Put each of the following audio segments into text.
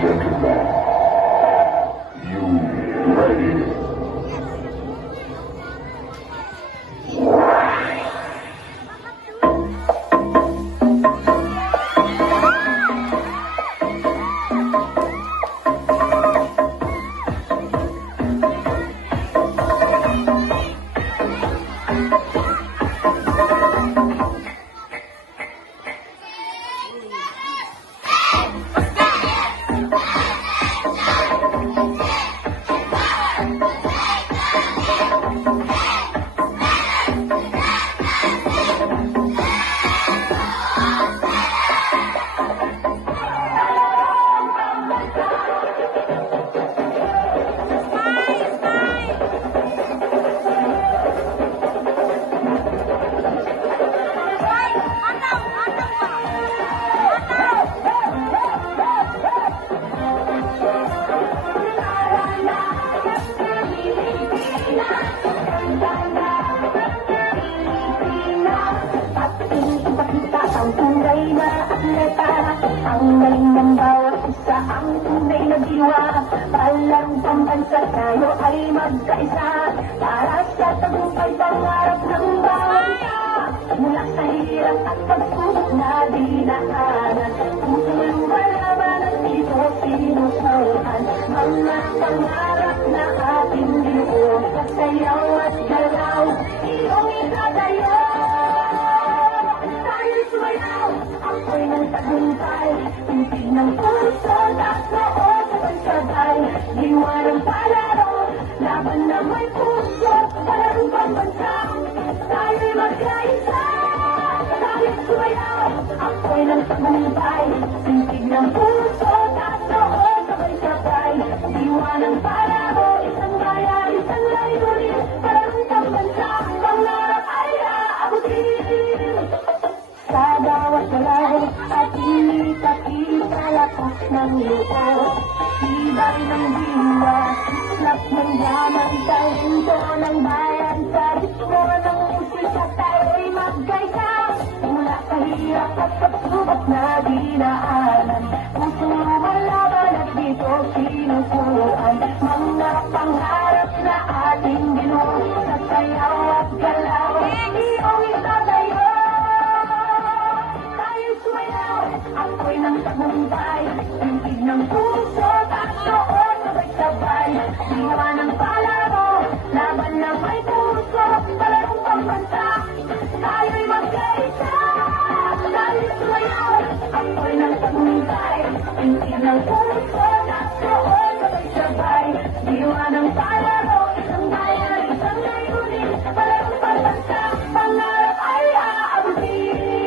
gentlemen, you ready? Ang galing ng bawat isa, ang tunay na diwa. Palarong pambansa, tayo ay magkaisa. Para sa tagumpay, pangarap ng bawat isa. Mula sa hirap at pagsubok na dinaanan, pusong lumalaban at ito sinusukan. Mga pangarap na ating binuo, sa sayaw at galaw, iyong itatayo. Tayo'y sumayaw, ako'y ng tagumpay, tintig ng puso, tatoo sabay-sabay. Diwa ng palaro, laban na may puso, palarong pambansa, tayo'y magkaisa. Tayo'y sumayaw, ako'y ng tagumpay, tintig ng puso, tatoo sabay-sabay. Diwa ng palaro, isang bayan, isang layunin, palarong pambansa, pangarap ay aabutin. Sa bawat galaw at kita lakas ng loob, tibay ng diwa, islap ng yaman, talento ng bayan, sa ritmo ng musika tayo'y magkaisa. Mula sa hirap at pagsubok na dinaanan, pusong lumalaban at dito sinusuan. Mga pangarap na ating binuo, sa sayaw at galaw, iyong itatayo. Ako'y ng tagumpay, tintig ng puso, tatoo sabay-sabay. Diwa ng palaro, laban na may puso, palarong pambansa, tayo'y magkaisa. Tayo'y sumayaw, ako'y ng tagumpay, tintig ng puso, tatoo sabay-sabay. Diwa ng palaro, isang bayan, isang layunin, palarong pambansa, pangarap ay aabutin.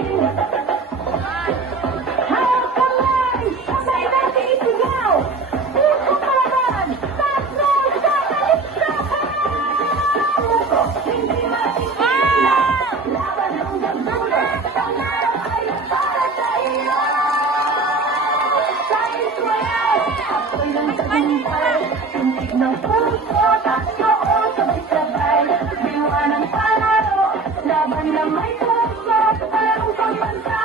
Ng puso, tatoo sabay-sabay. Diwa ng palaro, laban na may puso, palarong pambansa,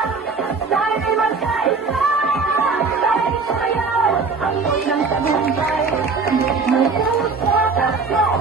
tayo'y magkaisa. Tayo'y sumayaw, ako'y ng tagumpay, tintig ng puso, tatoo